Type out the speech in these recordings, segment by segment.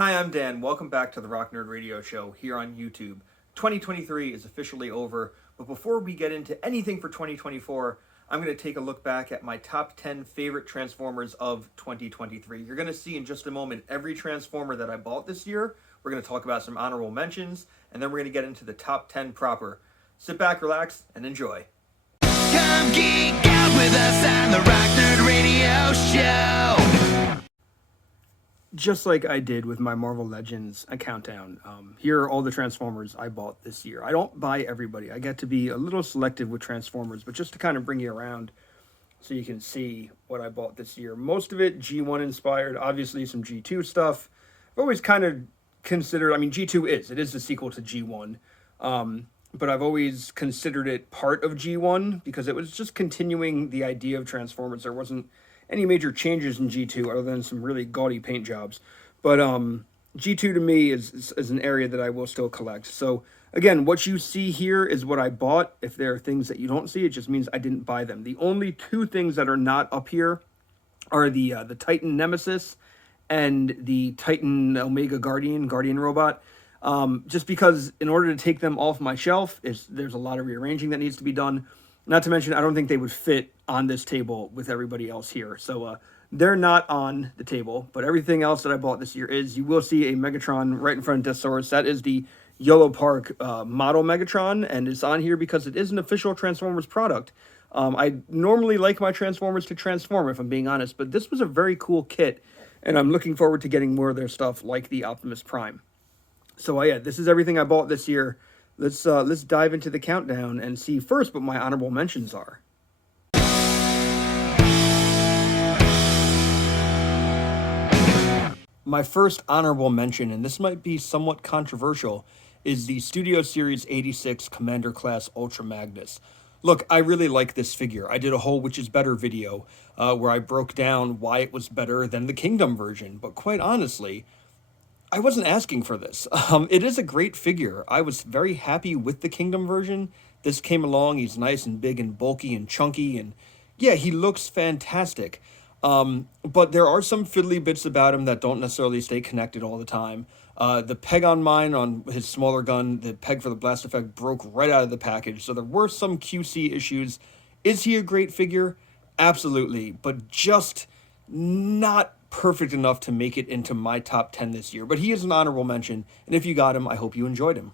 Hi, I'm Dan. Welcome back to the Rock Nerd Radio Show here on YouTube. 2023 is officially over, but before we get into anything for 2024, I'm going to take a look back at my top 10 favorite Transformers of 2023. You're going to see in just a moment every Transformer that I bought this year. We're going to talk about some honorable mentions, and then we're going to get into the top 10 proper. Sit back, relax, and enjoy. Come geek out with us on the Rock Nerd Radio Show. Just like I did with my Marvel Legends countdown, here are all the Transformers I bought this year. I don't buy everybody. I get to be a little selective with Transformers, but just to kind of bring you around so you can see what I bought this year. Most of it G1 inspired, obviously some G2 stuff. I've always kind of considered, G2 it is the sequel to G1, but I've always considered it part of G1 because it was just continuing the idea of Transformers. There wasn't any major changes in G2 other than some really gaudy paint jobs. But G2 to me is an area that I will still collect. So again, what you see here is what I bought. If there are things that you don't see, it just means I didn't buy them. The only two things that are not up here are the Titan Nemesis and the Titan Omega Guardian robot. Just because in order to take them off my shelf, there's a lot of rearranging that needs to be done. Not to mention, I don't think they would fit on this table with everybody else here. So they're not on the table, but everything else that I bought this year is. You will see a Megatron right in front of Deathsaurus. That is the Yellow Park model Megatron, and it's on here because it is an official Transformers product. I normally like my Transformers to transform, if I'm being honest, but this was a very cool kit, and I'm looking forward to getting more of their stuff like the Optimus Prime. So yeah, this is everything I bought this year. Let's dive into the countdown and see first what my honorable mentions are. My first honorable mention, and this might be somewhat controversial, is the Studio Series 86 Commander Class Ultra Magnus. Look, I really like this figure. I did a whole Which Is Better video where I broke down why it was better than the Kingdom version, but quite honestly, I wasn't asking for this. It is a great figure. I was very happy with the Kingdom version. This came along, he's nice and big and bulky and chunky, and yeah, he looks fantastic. But there are some fiddly bits about him that don't necessarily stay connected all the time. The peg on mine, on his smaller gun, the peg for the blast effect broke right out of the package, so there were some QC issues. Is he a great figure? Absolutely, but just not perfect enough to make it into my top 10 this year. But he is an honorable mention, and if you got him, I hope you enjoyed him.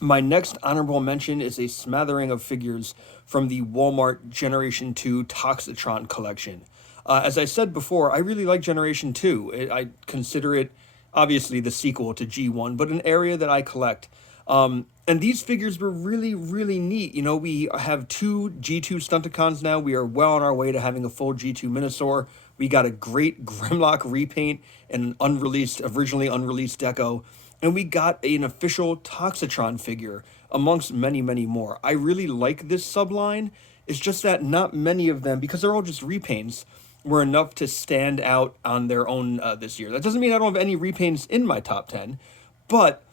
My next honorable mention is a smattering of figures from the Walmart Generation 2 Toxitron collection. As I said before, I really like Generation 2. I consider it, obviously, the sequel to G1, but an area that I collect. And these figures were really, really neat. You know, we have two G2 Stunticons now. We are well on our way to having a full G2 Minosaur. We got a great Grimlock repaint and an originally unreleased deco. And we got an official Toxitron figure amongst many, many more. I really like this subline. It's just that not many of them, because they're all just repaints, were enough to stand out on their own this year. That doesn't mean I don't have any repaints in my top 10, but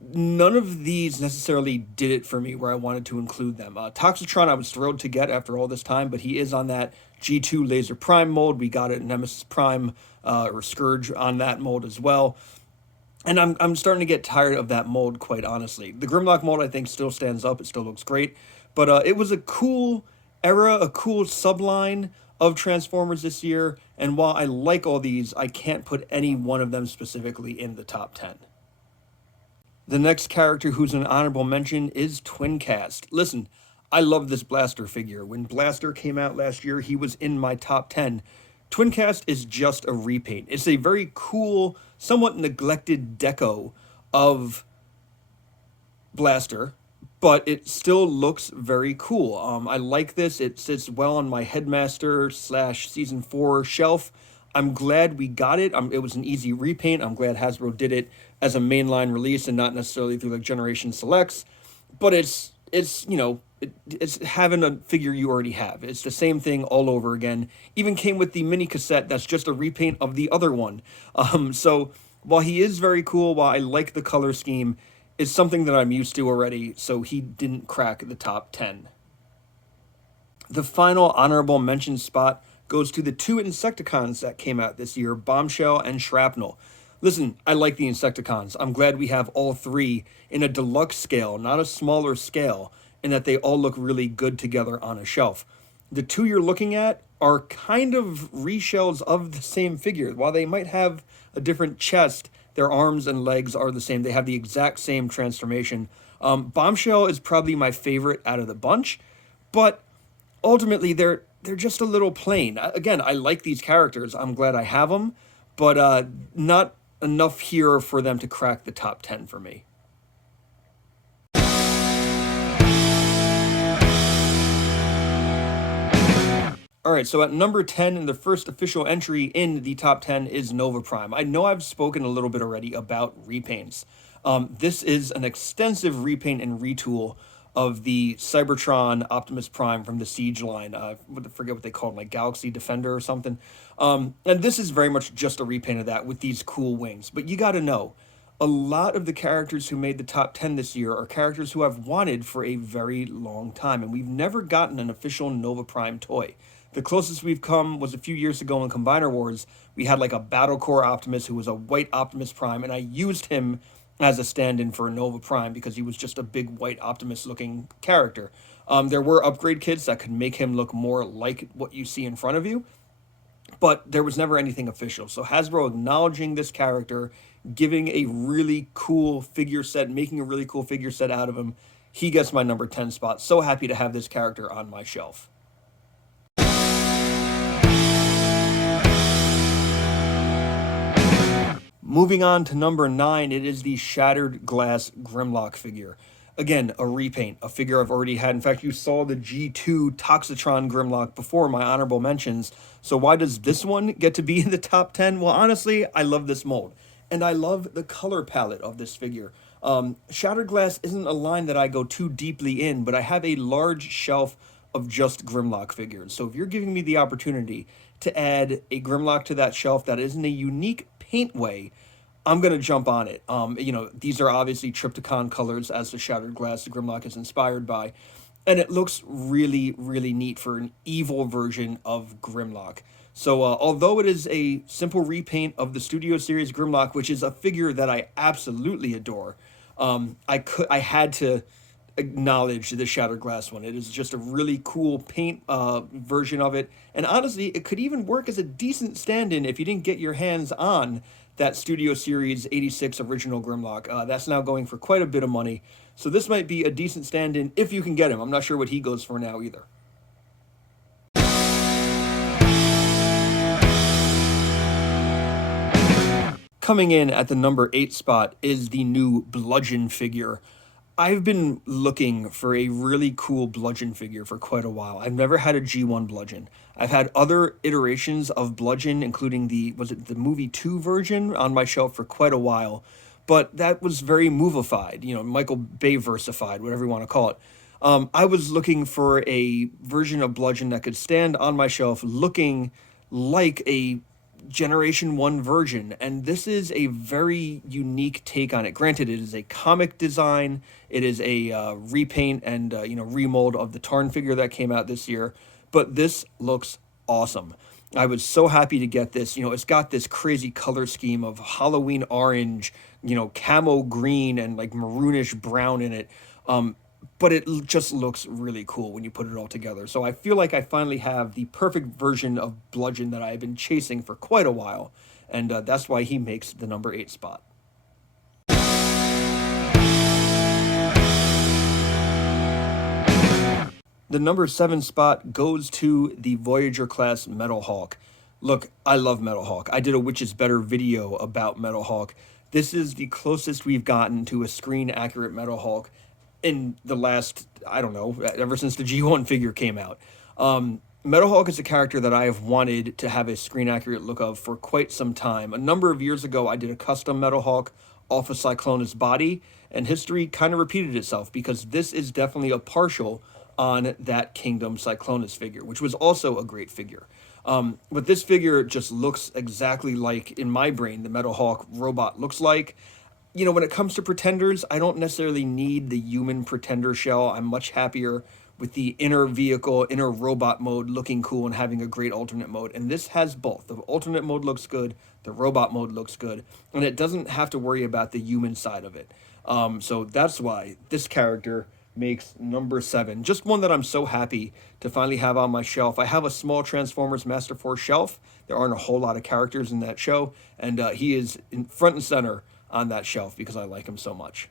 none of these necessarily did it for me where I wanted to include them. Toxitron I was thrilled to get after all this time, but he is on that G2 Laser Prime mold. We got it Nemesis Prime or Scourge on that mold as well. And I'm starting to get tired of that mold, quite honestly. The Grimlock mold, I think, still stands up. It still looks great. But it was a cool era, a cool subline of Transformers this year. And while I like all these, I can't put any one of them specifically in the top 10. The next character who's an honorable mention is Twincast. Listen, I love this Blaster figure. When Blaster came out last year, he was in my top 10. Twincast is just a repaint. It's a very cool, somewhat neglected deco of Blaster, but it still looks very cool. I like this. It sits well on my Headmaster / Season 4 shelf. I'm glad we got it. It was an easy repaint. I'm glad Hasbro did it as a mainline release and not necessarily through like Generation Selects. But it's having a figure you already have. It's the same thing all over again. Even came with the mini cassette that's just a repaint of the other one. So while he is very cool, while I like the color scheme, it's something that I'm used to already, so he didn't crack the top 10. The final honorable mention spot goes to the two Insecticons that came out this year, Bombshell and Shrapnel. Listen, I like the Insecticons. I'm glad we have all three in a deluxe scale, not a smaller scale, and that they all look really good together on a shelf. The two you're looking at are kind of reshells of the same figure. While they might have a different chest, their arms and legs are the same. They have the exact same transformation. Bombshell is probably my favorite out of the bunch, but ultimately they're just a little plain. Again, I like these characters. I'm glad I have them, but not enough here for them to crack the top 10 for me. All right, so at number 10, and the first official entry in the top 10 is Nova Prime. I know I've spoken a little bit already about repaints. This is an extensive repaint and retool of the Cybertron Optimus Prime from the Siege line. I forget what they call it, like Galaxy Defender or something. And this is very much just a repaint of that with these cool wings. But you got to know, a lot of the characters who made the top 10 this year are characters who I've wanted for a very long time, and we've never gotten an official Nova Prime toy. The closest we've come was a few years ago in Combiner Wars. We had like a Battle Core Optimus who was a white Optimus Prime, and I used him as a stand-in for Nova Prime because he was just a big white Optimus-looking character. There were upgrade kits that could make him look more like what you see in front of you, but there was never anything official. So Hasbro acknowledging this character, giving a really cool figure set, making a really cool figure set out of him, he gets my number 10 spot. So happy to have this character on my shelf. Moving on to number 9, it is the Shattered Glass Grimlock figure. Again, a repaint, a figure I've already had. In fact, you saw the G2 Toxitron Grimlock before my honorable mentions. So why does this one get to be in the top 10? Well, honestly, I love this mold. And I love the color palette of this figure. Shattered Glass isn't a line that I go too deeply in, but I have a large shelf of just Grimlock figures. So if you're giving me the opportunity to add a Grimlock to that shelf that is in a unique paint way, I'm going to jump on it. These are obviously Trypticon colors as the Shattered Glass the Grimlock is inspired by. And it looks really, really neat for an evil version of Grimlock. So although it is a simple repaint of the Studio Series Grimlock, which is a figure that I absolutely adore, I had to acknowledge the Shattered Glass one. It is just a really cool paint version of it. And honestly, it could even work as a decent stand-in if you didn't get your hands on that Studio Series 86 original Grimlock. That's now going for quite a bit of money. So this might be a decent stand-in if you can get him. I'm not sure what he goes for now either. Coming in at the number 8 spot is the new Bludgeon figure. I've been looking for a really cool Bludgeon figure for quite a while. I've never had a G1 Bludgeon. I've had other iterations of Bludgeon, including the movie 2 version on my shelf for quite a while, but that was very movified, Michael Bay-versified, whatever you want to call it. I was looking for a version of Bludgeon that could stand on my shelf looking like a Generation 1 version, and this is a very unique take on it. Granted, it is a comic design, it is a repaint and remold of the Tarn figure that came out this year, but this looks awesome. I was so happy to get this. It's got this crazy color scheme of Halloween orange, camo green, and like maroonish brown in it. But it just looks really cool when you put it all together. So I feel like I finally have the perfect version of Bludgeon that I've been chasing for quite a while. And that's why he makes the number 8 spot. The number 7 spot goes to the Voyager class Metal Hawk. Look, I love Metal Hawk. I did a Which Is Better video about Metal Hawk. This is the closest we've gotten to a screen accurate Metal Hawk in the last, ever since the G1 figure came out. Metal Hawk is a character that I have wanted to have a screen accurate look of for quite some time. A number of years ago, I did a custom Metal Hawk off of Cyclonus' body, and history kind of repeated itself because this is definitely a partial on that Kingdom Cyclonus figure, which was also a great figure. But this figure just looks exactly like, in my brain, the Metal Hawk robot looks like. When it comes to Pretenders, I don't necessarily need the human Pretender shell. I'm much happier with the inner vehicle, inner robot mode looking cool and having a great alternate mode. And this has both. The alternate mode looks good, the robot mode looks good, and it doesn't have to worry about the human side of it. So that's why this character makes number 7. Just one that I'm so happy to finally have on my shelf. I have a small Transformers Master Force shelf. There aren't a whole lot of characters in that show, and he is in front and center on that shelf because I like him so much.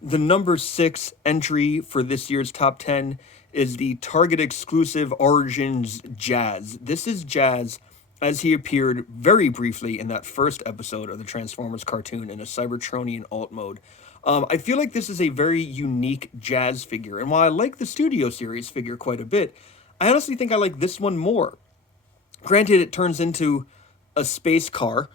The number 6 entry for this year's top 10 is the Target exclusive Origins Jazz. This is Jazz as he appeared very briefly in that first episode of the Transformers cartoon in a Cybertronian alt mode. I feel like this is a very unique Jazz figure, and while I like the Studio Series figure quite a bit, I honestly think I like this one more. Granted, it turns into a space car,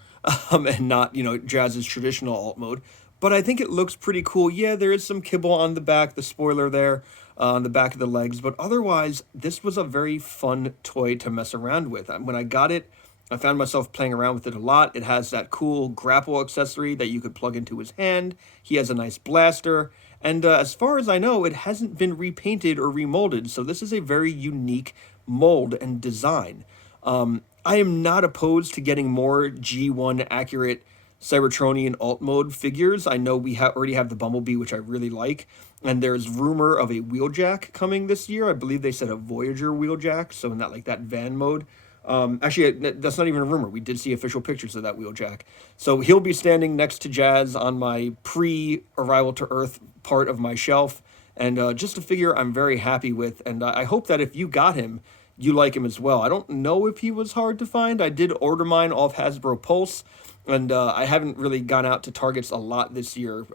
and not, Jazz's traditional alt mode, but I think it looks pretty cool. Yeah, there is some kibble on the back, the spoiler there, on the back of the legs, but otherwise, this was a very fun toy to mess around with. When I got it, I found myself playing around with it a lot. It has that cool grapple accessory that you could plug into his hand. He has a nice blaster, and as far as I know, it hasn't been repainted or remolded, so this is a very unique mold and design. I am not opposed to getting more G1 accurate Cybertronian alt mode figures. I know we already have the Bumblebee, which I really like, and there's rumor of a Wheeljack coming this year. I believe they said a Voyager Wheeljack, so not like that van mode. Actually, that's not even a rumor. We did see official pictures of that Wheeljack. So he'll be standing next to Jazz on my pre-Arrival to Earth part of my shelf, and just a figure I'm very happy with, and I hope that if you got him, you like him as well. I don't know if he was hard to find. I did order mine off Hasbro Pulse, and I haven't really gone out to Targets a lot this year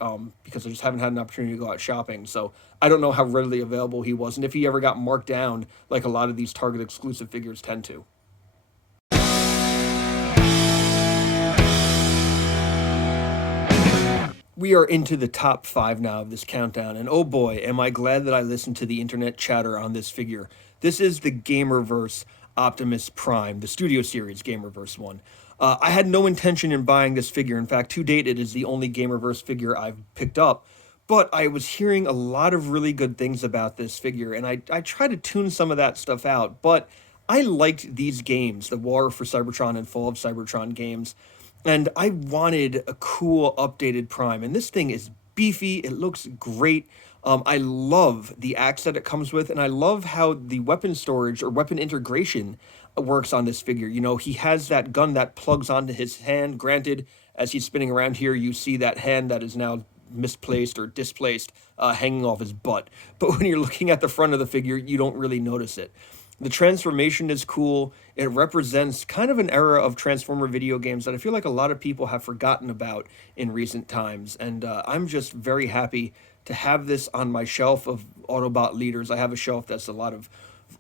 because I just haven't had an opportunity to go out shopping. So I don't know how readily available he was and if he ever got marked down like a lot of these Target exclusive figures tend to. We are into the top 5 now of this countdown, and oh boy, am I glad that I listened to the internet chatter on this figure. This is the Gamerverse Optimus Prime, the Studio Series Gamerverse one. I had no intention in buying this figure. In fact, to date, it is the only Gamerverse figure I've picked up. But I was hearing a lot of really good things about this figure, and I tried to tune some of that stuff out. But I liked these games, the War for Cybertron and Fall of Cybertron games, and I wanted a cool, updated Prime. And this thing is beefy. It looks great. I love the axe that it comes with, and I love how the weapon storage or weapon integration works on this figure. He has that gun that plugs onto his hand. Granted, as he's spinning around here, you see that hand that is now misplaced or displaced hanging off his butt. But when you're looking at the front of the figure, you don't really notice it. The transformation is cool. It represents kind of an era of Transformer video games that I feel like a lot of people have forgotten about in recent times. And I'm just very happy to have this on my shelf of Autobot leaders. I have a shelf that's a lot of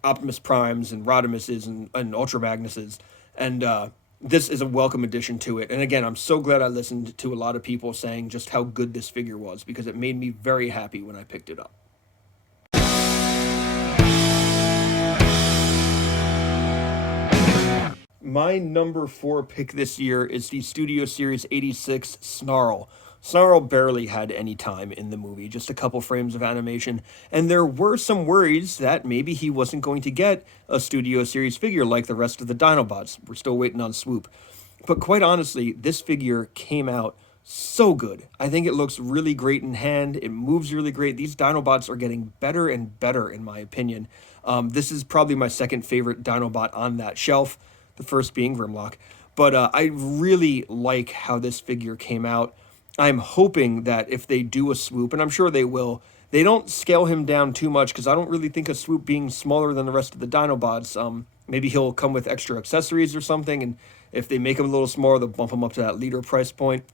Optimus Primes and Rodimuses and Ultra Magnuses. And this is a welcome addition to it. And again, I'm so glad I listened to a lot of people saying just how good this figure was, because it made me very happy when I picked it up. My number 4 pick this year is the Studio Series 86 Snarl. Snarl barely had any time in the movie, just a couple frames of animation, and there were some worries that maybe he wasn't going to get a Studio Series figure like the rest of the Dinobots. We're still waiting on Swoop. But quite honestly, this figure came out so good. I think it looks really great in hand. It moves really great. These Dinobots are getting better and better, in my opinion. This is probably my second favorite Dinobot on that shelf, the first being Grimlock. But I really like how this figure came out. I'm hoping that if they do a Swoop, and I'm sure they will, they don't scale him down too much, because I don't really think a Swoop being smaller than the rest of the Dinobots, maybe he'll come with extra accessories or something, and if they make him a little smaller, they'll bump him up to that leader price point.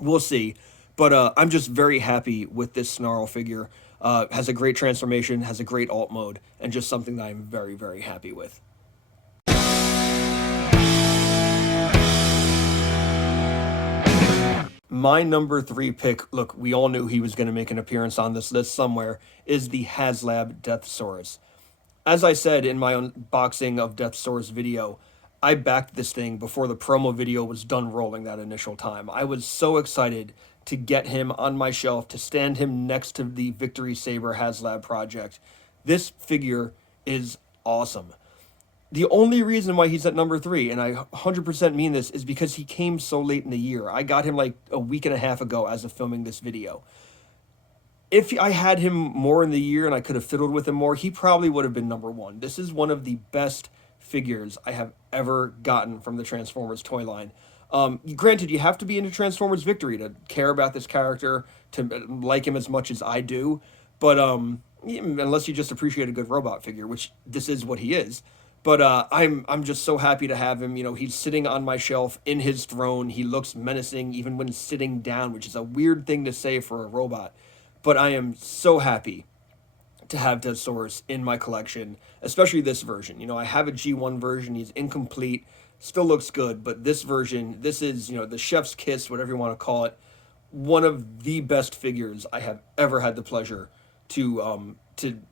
We'll see. But I'm just very happy with this Snarl figure. Has a great transformation, has a great alt mode, and just something that I'm very, very happy with. My number 3 pick, look, we all knew he was going to make an appearance on this list somewhere, is the Haslab Deathsaurus. As I said in my unboxing of Deathsaurus video, I backed this thing before the promo video was done rolling that initial time. I was so excited to get him on my shelf, to stand him next to the Victory Saber Haslab project. This figure is awesome. The only reason why he's at number 3, and I 100% mean this, is because he came so late in the year. I got him like a week and a half ago as of filming this video. If I had him more in the year and I could have fiddled with him more, he probably would have been number 1. This is one of the best figures I have ever gotten from the Transformers toy line. Granted, you have to be into Transformers Victory to care about this character, to like him as much as I do, but unless you just appreciate a good robot figure, which this is what he is. But I'm just so happy to have him. You know, he's sitting on my shelf in his throne. He looks menacing even when sitting down, which is a weird thing to say for a robot. But I am so happy to have Dead Sorc in my collection, especially this version. You know, I have a G1 version. He's incomplete, still looks good, but this version, this is, you know, the chef's kiss, whatever you want to call it, one of the best figures I have ever had the pleasure to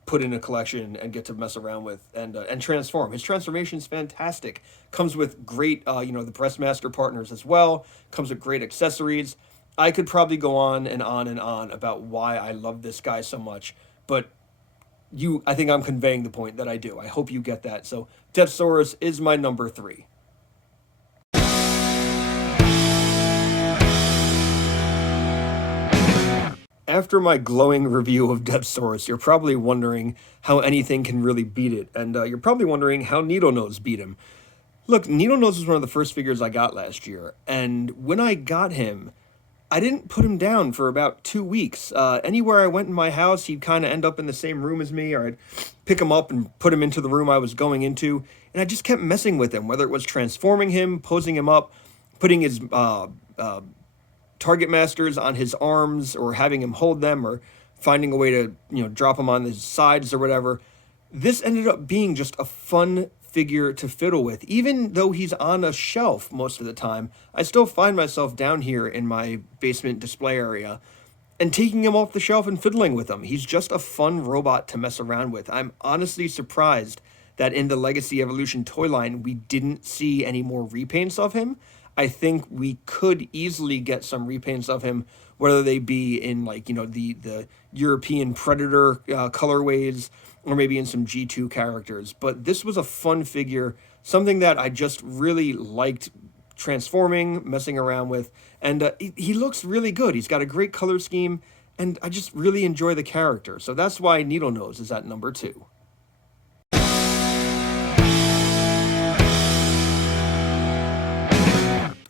put in a collection and get to mess around with and transform. His transformation is fantastic. Comes with great, the Breastmaster partners as well. Comes with great accessories. I could probably go on and on and on about why I love this guy so much, but I think I'm conveying the point that I do. I hope you get that. So Dead Sorc is my number 3. After my glowing review of Dead Sorc, you're probably wondering how anything can really beat it, and you're probably wondering how Needlenose beat him. Look, Needlenose was one of the first figures I got last year, and when I got him, I didn't put him down for about 2 weeks. Anywhere I went in my house, he'd kind of end up in the same room as me, or I'd pick him up and put him into the room I was going into, and I just kept messing with him, whether it was transforming him, posing him up, putting his target masters on his arms, or having him hold them, or finding a way to, drop him on his sides or whatever. This ended up being just a fun figure to fiddle with. Even though he's on a shelf most of the time, I still find myself down here in my basement display area and taking him off the shelf and fiddling with him. He's just a fun robot to mess around with. I'm honestly surprised that in the Legacy Evolution toy line, we didn't see any more repaints of him. I think we could easily get some repaints of him, whether they be in the European Predator colorways, or maybe in some G2 characters. But this was a fun figure, something that I just really liked transforming, messing around with, and he looks really good. He's got a great color scheme, and I just really enjoy the character. So that's why Needlenose is at number 2.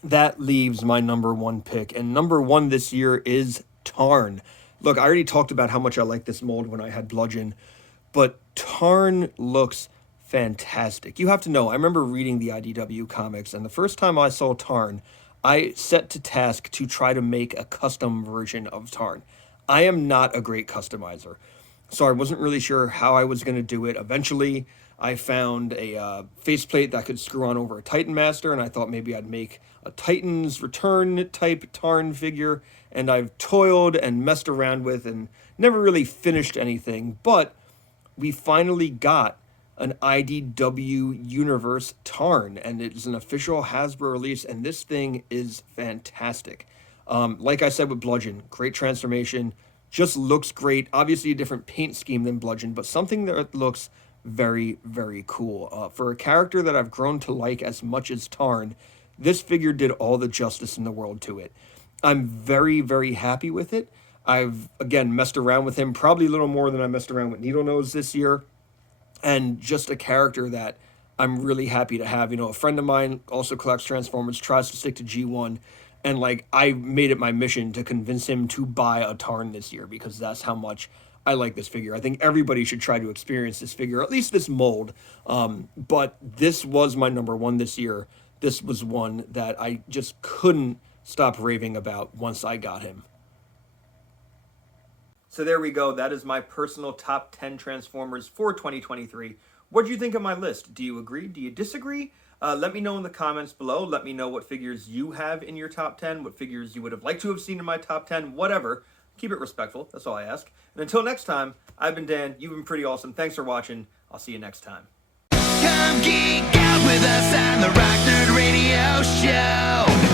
That leaves my number 1 pick, and number 1 this year is Tarn. Look, I already talked about how much I like this mold when I had Bludgeon, but Tarn looks fantastic. You have to know, I remember reading the IDW comics, and the first time I saw Tarn, I set to task to try to make a custom version of Tarn. I am not a great customizer, so I wasn't really sure how I was going to do it. Eventually, I found a faceplate that could screw on over a Titan Master, and I thought maybe I'd make a Titan's Return type Tarn figure, and I've toiled and messed around with and never really finished anything, but we finally got an IDW Universe Tarn, and it's an official Hasbro release, and this thing is fantastic. Like I said with Bludgeon, great transformation, just looks great. Obviously a different paint scheme than Bludgeon, but something that looks very, very cool. For a character that I've grown to like as much as Tarn, this figure did all the justice in the world to it. I'm very, very happy with it. I've, again, messed around with him probably a little more than I messed around with Needlenose this year. And just a character that I'm really happy to have. A friend of mine also collects Transformers, tries to stick to G1. And, I made it my mission to convince him to buy a Tarn this year, because that's how much I like this figure. I think everybody should try to experience this figure, at least this mold. But this was my number 1 this year. This was one that I just couldn't stop raving about once I got him. So there we go. That is my personal top 10 Transformers for 2023. What do you think of my list? Do you agree? Do you disagree? Let me know in the comments below. Let me know what figures you have in your top 10, what figures you would have liked to have seen in my top 10, whatever. Keep it respectful. That's all I ask. And until next time, I've been Dan. You've been pretty awesome. Thanks for watching. I'll see you next time. Come geek out with us on the Rock Nerd Radio Show.